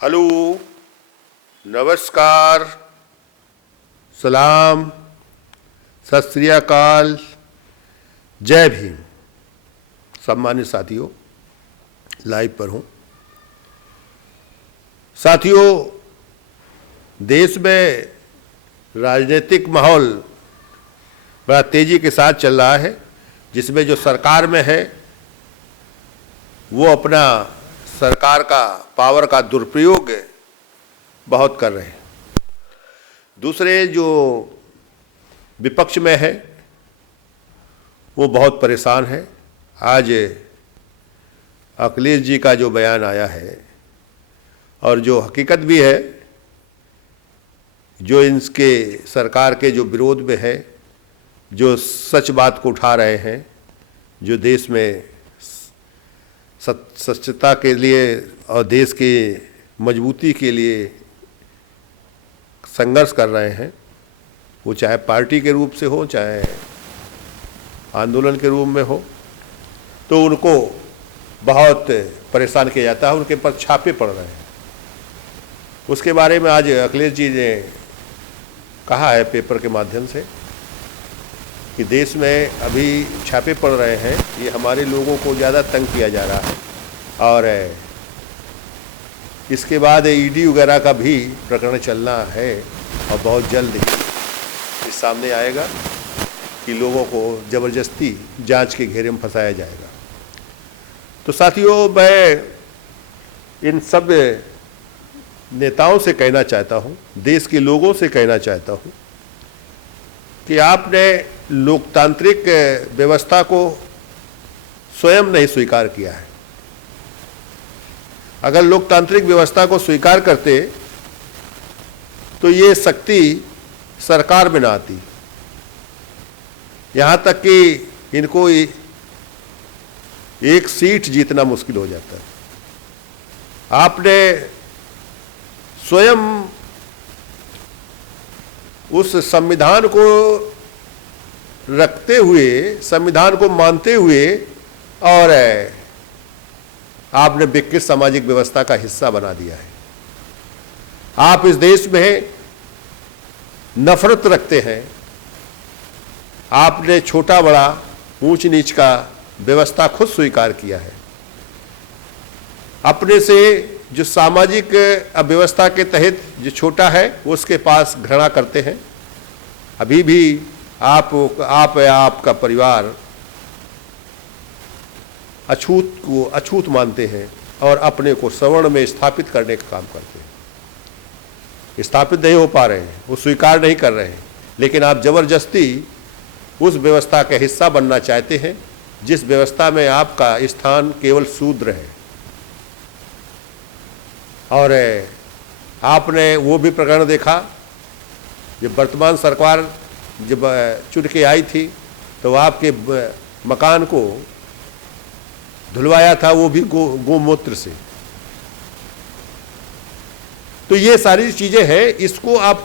Hello, नमस्कार, सलाम, सत श्री अकाल, जय भीम। सम्मानित साथियों, लाइव पर हूँ। साथियों, देश में राजनीतिक माहौल बड़ा तेजी के साथ चल रहा है, जिसमें जो सरकार में है वो अपना सरकार का पावर का दुरुपयोग बहुत कर रहे हैं। दूसरे जो विपक्ष में है वो बहुत परेशान है। आज अखिलेश जी का जो बयान आया है और जो हकीकत भी है, जो इनके सरकार के जो विरोध में है, जो सच बात को उठा रहे हैं, जो देश में सच्चता के लिए और देश के मजबूती के लिए संघर्ष कर रहे हैं, वो चाहे पार्टी के रूप से हो, चाहे आंदोलन के रूप में हो, तो उनको बहुत परेशान किया जाता है, उनके पर छापे पड़ रहे हैं। उसके बारे में आज अखिलेश जी ने कहा है पेपर के माध्यम से कि देश में अभी छापे पड़ रहे हैं, ये हमारे लोगों को ज़्यादा तंग किया जा रहा है और इसके बाद ईडी वगैरह का भी प्रकरण चलना है और बहुत जल्द ये सामने आएगा कि लोगों को ज़बरदस्ती जांच के घेरे में फंसाया जाएगा। तो साथियों, मैं इन सब नेताओं से कहना चाहता हूँ, देश के लोगों से कहना चाहता हूँ कि आपने लोकतांत्रिक व्यवस्था को स्वयं नहीं स्वीकार किया है। अगर लोकतांत्रिक व्यवस्था को स्वीकार करते तो ये शक्ति सरकार में ना आती, यहाँ तक कि इनको एक सीट जीतना मुश्किल हो जाता है। आपने स्वयं उस संविधान को रखते हुए, संविधान को मानते हुए और आपने विकृत सामाजिक व्यवस्था का हिस्सा बना दिया है। आप इस देश में नफरत रखते हैं। आपने छोटा बड़ा, ऊंच नीच का व्यवस्था खुद स्वीकार किया है। अपने से जो सामाजिक अव्यवस्था के तहत जो छोटा है उसके पास घृणा करते हैं। अभी भी आप या आपका परिवार अछूत को अछूत मानते हैं और अपने को सवर्ण में स्थापित करने का काम करते हैं। स्थापित नहीं हो पा रहे हैं, वो स्वीकार नहीं कर रहे हैं, लेकिन आप जबरदस्ती उस व्यवस्था का हिस्सा बनना चाहते हैं जिस व्यवस्था में आपका स्थान केवल शूद्र है। और आपने वो भी प्रकरण देखा, जब वर्तमान सरकार जब चुन के आई थी तो आपके मकान को धुलवाया था, वो भी गोमूत्र से। तो ये सारी चीज़ें हैं, इसको आप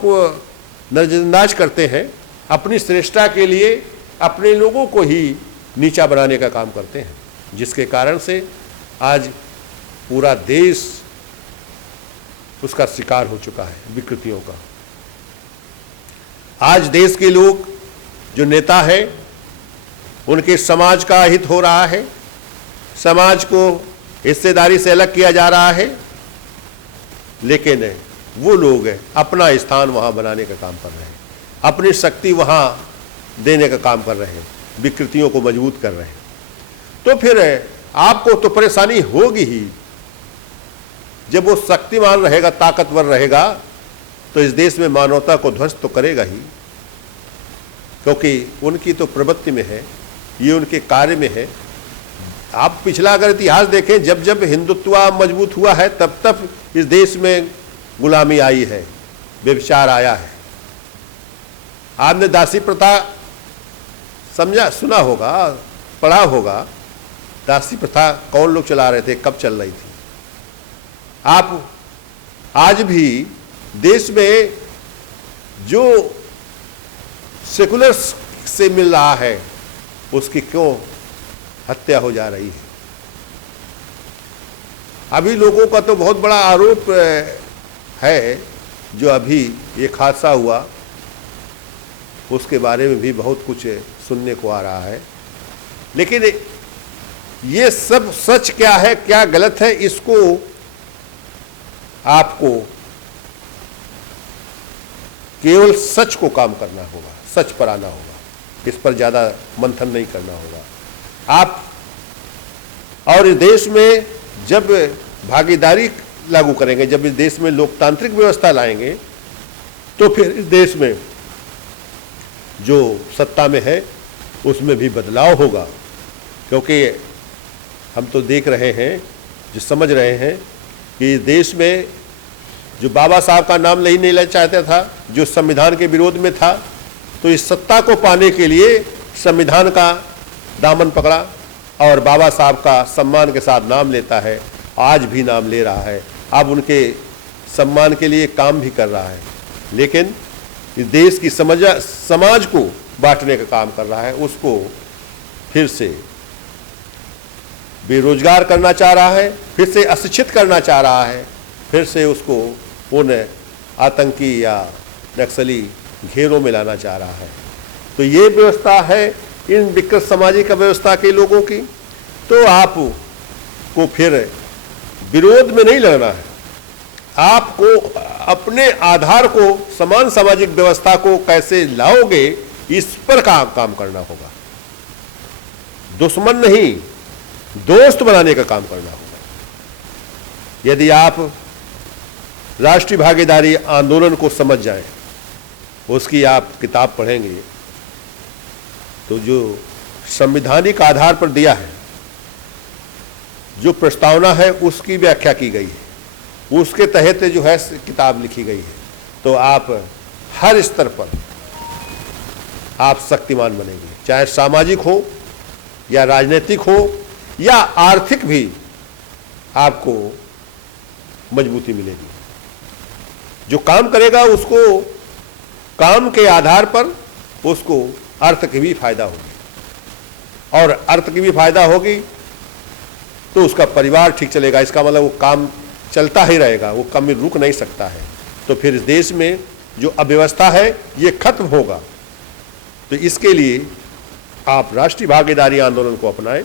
नजरअंदाज करते हैं। अपनी श्रेष्ठता के लिए अपने लोगों को ही नीचा बनाने का काम करते हैं, जिसके कारण से आज पूरा देश उसका शिकार हो चुका है, विकृतियों का। आज देश के लोग जो नेता है, उनके समाज का हित हो रहा है, समाज को हिस्सेदारी से अलग किया जा रहा है, लेकिन वो लोग अपना स्थान वहां बनाने का काम कर रहे हैं, अपनी शक्ति वहां देने का काम कर रहे हैं, विकृतियों को मजबूत कर रहे हैं। तो फिर आपको तो परेशानी होगी ही। जब वो शक्तिमान रहेगा, ताकतवर रहेगा, तो इस देश में मानवता को ध्वस्त तो करेगा ही, क्योंकि उनकी तो प्रवृत्ति में है, ये उनके कार्य में है। आप पिछला अगर इतिहास देखें, जब जब हिंदुत्व मजबूत हुआ है तब तब इस देश में गुलामी आई है, व्यभिचार आया है। आपने दासी प्रथा समझा, सुना होगा, पढ़ा होगा। दासी प्रथा कौन लोग चला रहे थे, कब चल रही थी। आप आज भी देश में जो सेकुलर से मिल रहा है उसकी क्यों हत्या हो जा रही है। अभी लोगों का तो बहुत बड़ा आरोप है, जो अभी एक हादसा हुआ उसके बारे में भी बहुत कुछ सुनने को आ रहा है, लेकिन ये सब सच क्या है क्या गलत है, इसको आपको केवल सच को काम करना होगा, सच पर आना होगा, इस पर ज्यादा मंथन नहीं करना होगा आप। और इस देश में जब भागीदारी लागू करेंगे, जब इस देश में लोकतांत्रिक व्यवस्था लाएंगे, तो फिर इस देश में जो सत्ता में है उसमें भी बदलाव होगा। क्योंकि हम तो देख रहे हैं, जो समझ रहे हैं कि इस देश में जो बाबा साहब का नाम नहीं लेना चाहता था, जो संविधान के विरोध में था, तो इस सत्ता को पाने के लिए संविधान का दामन पकड़ा और बाबा साहब का सम्मान के साथ नाम लेता है, आज भी नाम ले रहा है, अब उनके सम्मान के लिए काम भी कर रहा है, लेकिन इस देश की समाज को बांटने का काम कर रहा है, उसको फिर से बेरोजगार करना चाह रहा है, फिर से अशिक्षित करना चाह रहा है, फिर से उसको उन आतंकी या नक्सली घेरों में लाना चाह रहा है। तो ये व्यवस्था है इन विकृत सामाजिक व्यवस्था के लोगों की। तो आपको फिर विरोध में नहीं लड़ना है, आपको अपने आधार को, समान सामाजिक व्यवस्था को कैसे लाओगे, इस पर काम करना होगा। दुश्मन नहीं, दोस्त बनाने का काम करना होगा। यदि आप राष्ट्रीय भागीदारी आंदोलन को समझ जाएं, उसकी आप किताब पढ़ेंगे, तो जो संवैधानिक आधार पर दिया है, जो प्रस्तावना है, उसकी व्याख्या की गई है, उसके तहत जो है किताब लिखी गई है, तो आप हर स्तर पर आप शक्तिमान बनेंगे, चाहे सामाजिक हो या राजनीतिक हो या आर्थिक भी आपको मजबूती मिलेगी। जो काम करेगा उसको काम के आधार पर उसको अर्थ की भी फायदा होगी, और अर्थ की भी फायदा होगी तो उसका परिवार ठीक चलेगा। इसका मतलब वो काम चलता ही रहेगा, वो काम में रुक नहीं सकता है। तो फिर इस देश में जो अव्यवस्था है ये खत्म होगा। तो इसके लिए आप राष्ट्रीय भागीदारी आंदोलन को अपनाएं।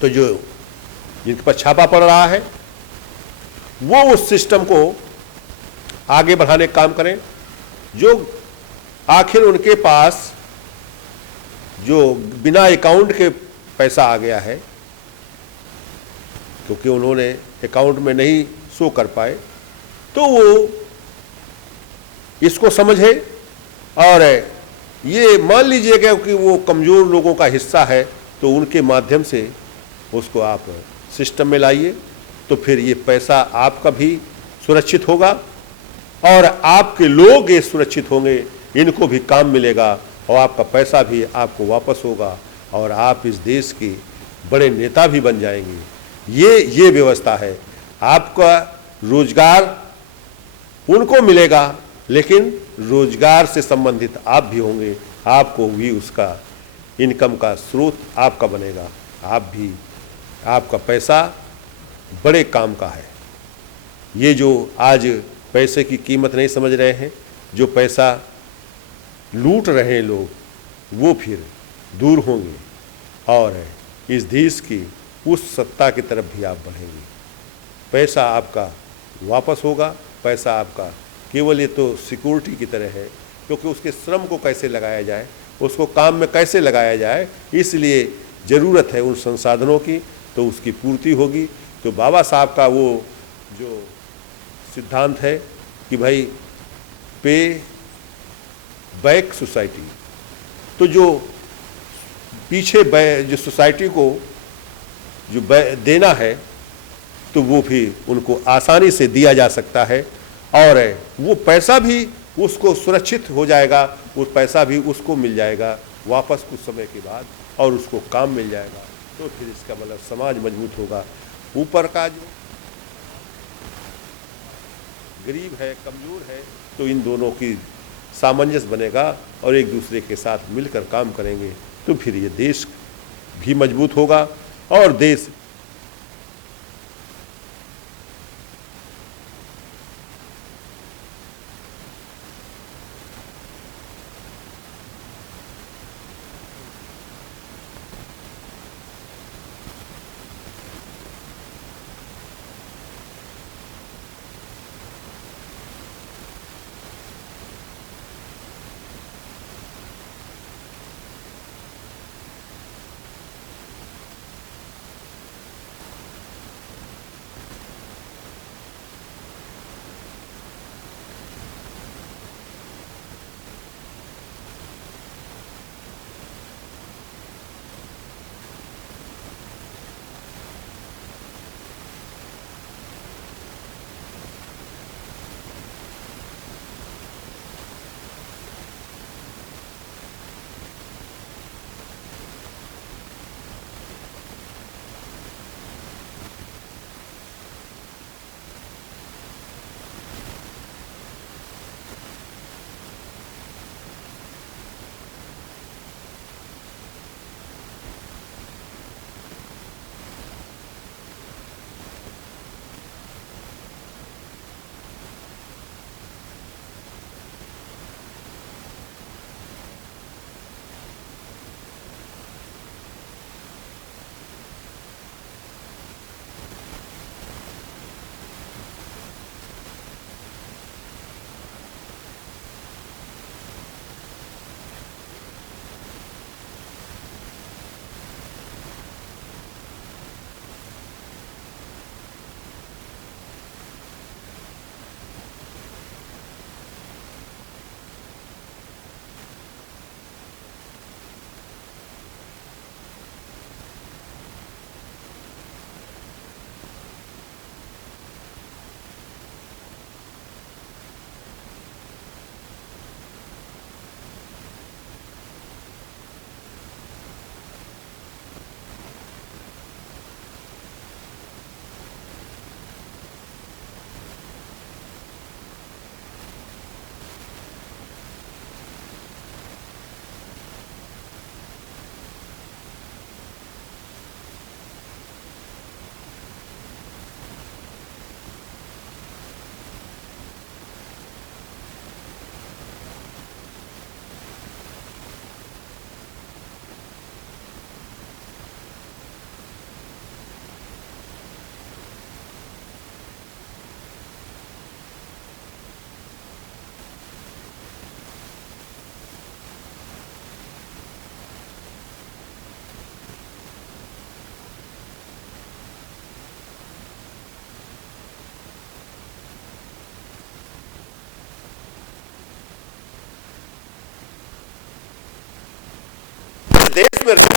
तो जो जिनके पर छापा पड़ रहा है वो उस सिस्टम को आगे बढ़ाने का काम करें, जो आखिर उनके पास जो बिना अकाउंट के पैसा आ गया है, क्योंकि उन्होंने अकाउंट में नहीं शो कर पाए, तो वो इसको समझे और ये मान लीजिएगा कि वो कमज़ोर लोगों का हिस्सा है, तो उनके माध्यम से उसको आप सिस्टम में लाइए। तो फिर ये पैसा आपका भी सुरक्षित होगा और आपके लोग ये सुरक्षित होंगे, इनको भी काम मिलेगा और आपका पैसा भी आपको वापस होगा और आप इस देश के बड़े नेता भी बन जाएंगे। ये व्यवस्था है। आपका रोजगार उनको मिलेगा, लेकिन रोजगार से संबंधित आप भी होंगे, आपको भी उसका इनकम का स्रोत आपका बनेगा, आप भी, आपका पैसा बड़े काम का है। ये जो आज पैसे की कीमत नहीं समझ रहे हैं, जो पैसा लूट रहे हैं लोग, वो फिर दूर होंगे और इस देश की उस सत्ता की तरफ भी आप बढ़ेंगे। पैसा आपका वापस होगा, पैसा आपका केवल ये तो सिक्योरिटी की तरह है, क्योंकि उसके श्रम को कैसे लगाया जाए, उसको काम में कैसे लगाया जाए, इसलिए ज़रूरत है उन संसाधनों की, तो उसकी पूर्ति होगी। तो बाबा साहब का वो जो सिद्धांत है कि भाई पे बैक सोसाइटी, तो जो पीछे जो सोसाइटी को जो देना है, तो वो भी उनको आसानी से दिया जा सकता है और वो पैसा भी उसको सुरक्षित हो जाएगा, वो पैसा भी उसको मिल जाएगा वापस कुछ समय के बाद और उसको काम मिल जाएगा। तो फिर इसका मतलब समाज मजबूत होगा। ऊपर का जो गरीब है, कमज़ोर है, तो इन दोनों की सामंजस्य बनेगा और एक दूसरे के साथ मिलकर काम करेंगे, तो फिर ये देश भी मजबूत होगा और देश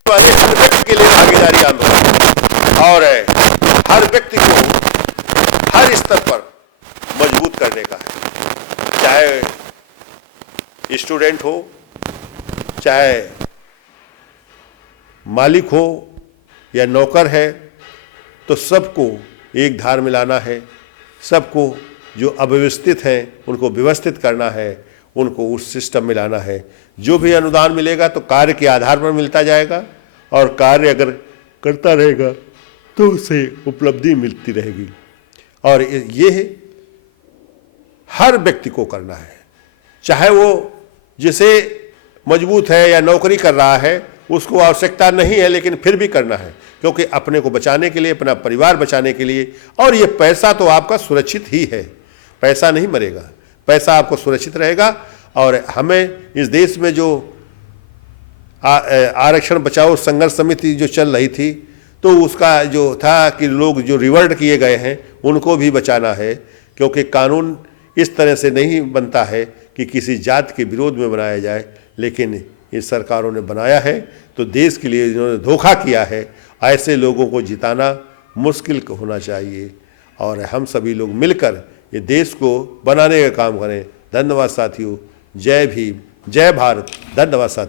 माने हर व्यक्ति के लिए भागीदारी आंदोलन और हर व्यक्ति को हर स्तर पर मजबूत करने का है, चाहे स्टूडेंट हो, चाहे मालिक हो या नौकर है, तो सबको एक धार में लाना है। सबको जो अव्यवस्थित हैं उनको व्यवस्थित करना है, उनको उस सिस्टम में लाना है। जो भी अनुदान मिलेगा तो कार्य के आधार पर मिलता जाएगा, और कार्य अगर करता रहेगा तो उसे उपलब्धि मिलती रहेगी। और ये हर व्यक्ति को करना है, चाहे वो जिसे मजबूत है या नौकरी कर रहा है उसको आवश्यकता नहीं है, लेकिन फिर भी करना है, क्योंकि अपने को बचाने के लिए, अपना परिवार बचाने के लिए। और ये पैसा तो आपका सुरक्षित ही है, पैसा नहीं मरेगा, पैसा आपको सुरक्षित रहेगा। और हमें इस देश में जो आरक्षण बचाओ संघर्ष समिति जो चल रही थी, तो उसका जो था कि लोग जो रिवर्ट किए गए हैं उनको भी बचाना है, क्योंकि कानून इस तरह से नहीं बनता है कि किसी जात के विरोध में बनाया जाए, लेकिन इन सरकारों ने बनाया है तो देश के लिए इन्होंने धोखा किया है। ऐसे लोगों को जिताना मुश्किल होना चाहिए, और हम सभी लोग मिलकर ये देश को बनाने का काम करें। धन्यवाद साथियों, जय भीम, जय भारत। धन्यवाद साथियों।